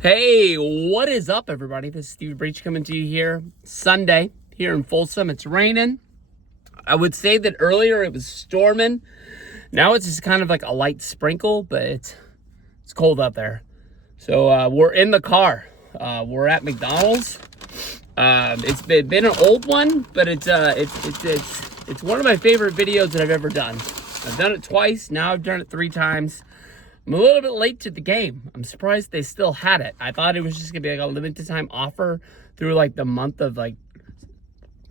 Hey, what is up, everybody? This is Steve Breach coming to you here Sunday here in Folsom. It's raining. I would say that earlier it was storming. Now it's just kind of like a light sprinkle, but it's cold out there. So we're in the car. We're at McDonald's. It's been an old one, but it's one of my favorite videos that I've ever done. I've done it twice. Now I've done it 3 times. I'm a little bit late to the game. I'm surprised they still had it. I thought it was just gonna be like a limited time offer through like the month of like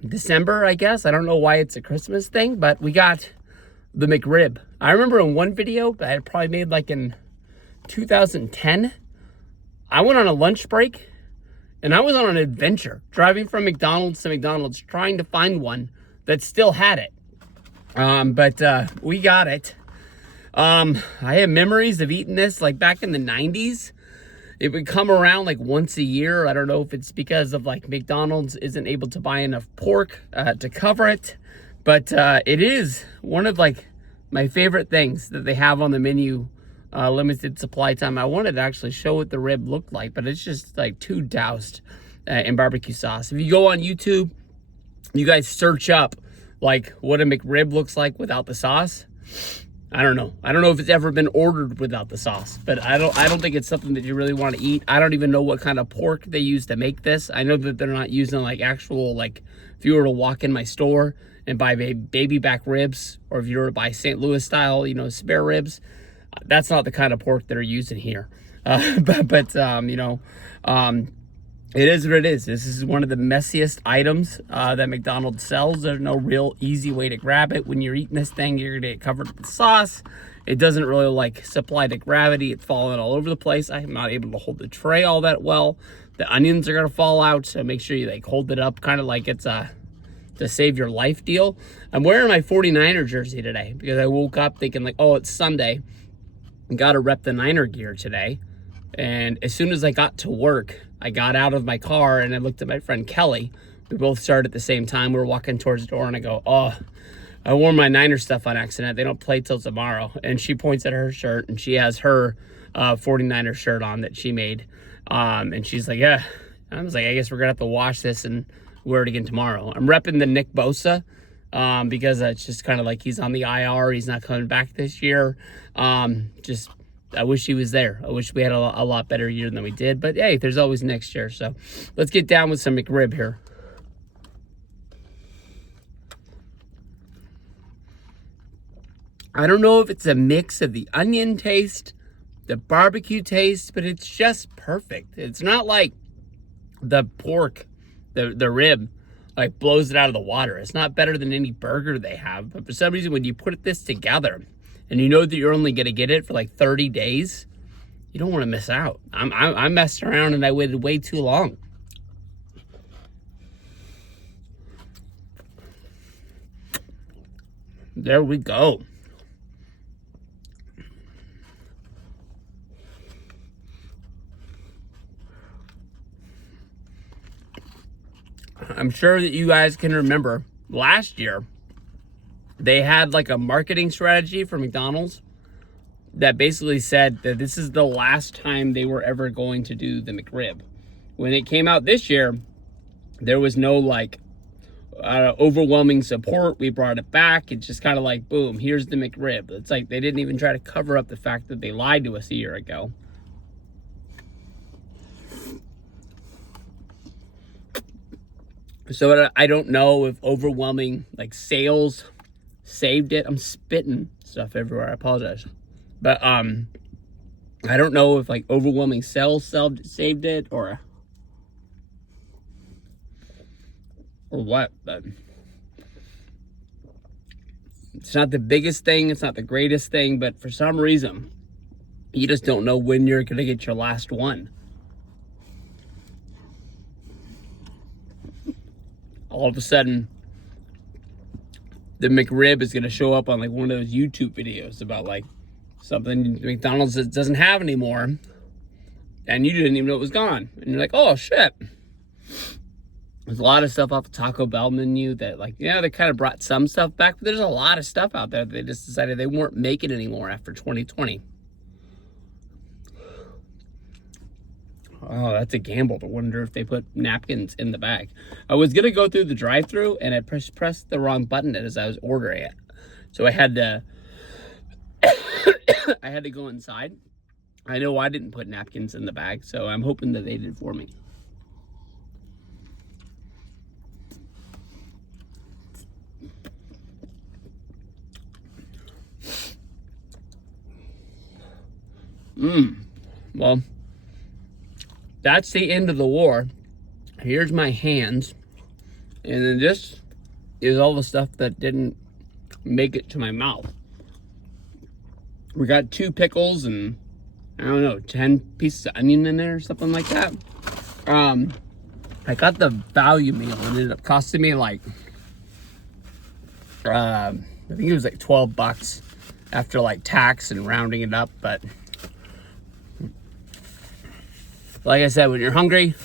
December, I guess. I don't know why it's a Christmas thing, but we got the McRib. I remember in one video that I probably made like in 2010, I went on a lunch break and I was on an adventure driving from McDonald's to McDonald's trying to find one that still had it. But we got it. I have memories of eating this like back in the 90s. It would come around like once a year. I don't know if it's because of like McDonald's isn't able to buy enough pork to cover it, but it is one of like my favorite things that they have on the menu, limited supply time. I wanted to actually show what the rib looked like, but it's just like too doused in barbecue sauce. If you go on YouTube, you guys search up like what a McRib looks like without the sauce. I don't know. I don't know if it's ever been ordered without the sauce, but I don't think it's something that you really want to eat. I don't even know what kind of pork they use to make this. I know that they're not using like actual, like if you were to walk in my store and buy baby back ribs, or if you were to buy St. Louis style, spare ribs, that's not the kind of pork that are using here. It is what it is. This is one of the messiest items that McDonald's sells. There's no real easy way to grab it. When you're eating this thing, you're gonna get covered with sauce. It doesn't really like supply to gravity. It's falling all over the place. I'm not able to hold the tray all that well. The onions are gonna fall out, so make sure you like hold it up kind of like it's a to save your life deal. I'm wearing my 49er jersey today because I woke up thinking like, oh, it's Sunday. Gotta rep the Niner gear today. And as soon as I got to work, I got out of my car and I looked at my friend Kelly. We both started at the same time. We were walking towards the door and I go, oh, I wore my Niner stuff on accident. They don't play till tomorrow. And she points at her shirt and she has her 49er shirt on that she made. And she's like, yeah. I was like, I guess we're gonna have to wash this and wear it again tomorrow. I'm repping the Nick Bosa because it's just kind of like he's on the IR. He's not coming back this year. I wish he was there. I wish we had a lot better year than we did. But hey, there's always next year. So let's get down with some McRib here. I don't know if it's a mix of the onion taste, the barbecue taste, but it's just perfect. It's not like the pork, the rib, like blows it out of the water. It's not better than any burger they have. But for some reason, when you put this together, and you know that you're only gonna get it for like 30 days, you don't want to miss out. I messed around and I waited way too long. There we go. I'm sure that you guys can remember last year, they had like a marketing strategy for McDonald's that basically said that this is the last time they were ever going to do the McRib. When it came out this year, there was no like overwhelming support. We brought it back. It's just kind of like, boom, here's the McRib. It's like they didn't even try to cover up the fact that they lied to us a year ago. So I don't know if overwhelming like sales saved it. I'm spitting stuff everywhere. I apologize. But I don't know if like overwhelming sales saved it or what, but it's not the biggest thing, it's not the greatest thing, but for some reason you just don't know when you're gonna get your last one. All of a sudden the McRib is gonna show up on like one of those YouTube videos about like something McDonald's doesn't have anymore, and you didn't even know it was gone. And you're like, oh shit. There's a lot of stuff off the Taco Bell menu that like, yeah, they kind of brought some stuff back, but there's a lot of stuff out there that they just decided they weren't making anymore after 2020. Oh, that's a gamble to wonder if they put napkins in the bag. I was going to go through the drive-thru and I pressed the wrong button as I was ordering it. So I had to I had to go inside. I know I didn't put napkins in the bag, so I'm hoping that they did for me. Well, that's the end of the war. Here's my hands. And then this is all the stuff that didn't make it to my mouth. We got 2 pickles and, I don't know, 10 pieces of onion in there or something like that. I got the value meal and it ended up costing me like, I think it was like $12 after like tax and rounding it up. But like I said, when you're hungry,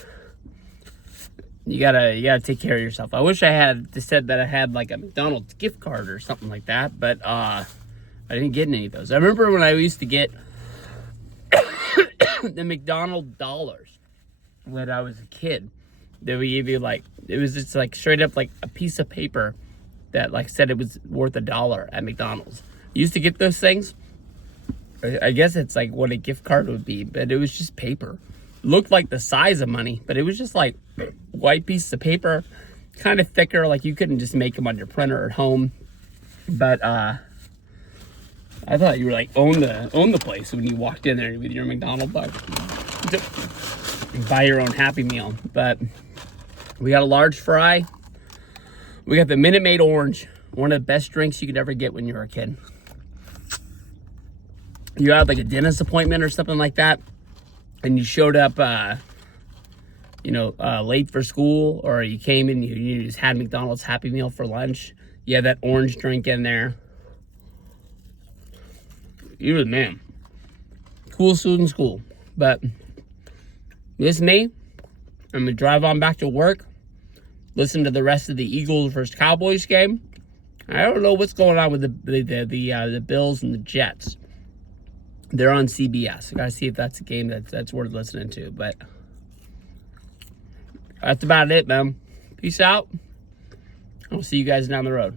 you gotta take care of yourself. I wish I had said that I had like a McDonald's gift card or something like that, but I didn't get any of those. I remember when I used to get the McDonald dollars when I was a kid. They would give you like, it was just like straight up like a piece of paper that like said it was worth $1 at McDonald's. You used to get those things. I guess it's like what a gift card would be, but it was just paper. Looked like the size of money, but it was just like white piece of paper, kind of thicker, like you couldn't just make them on your printer at home. But I thought you were like own the place when you walked in there with your McDonald's buck. Buy your own Happy Meal. But we got a large fry. We got the Minute Maid Orange, one of the best drinks you could ever get when you were a kid. You had like a dentist appointment or something like that, and you showed up, late for school, or you came in, you just had McDonald's Happy Meal for lunch. You had that orange drink in there. You were the man. Coolest food in school. But this is me. I'm gonna drive on back to work, listen to the rest of the Eagles versus Cowboys game. I don't know what's going on with the Bills and the Jets. They're on CBS. I gotta see if that's a game that's worth listening to. But that's about it, man. Peace out. I'll see you guys down the road.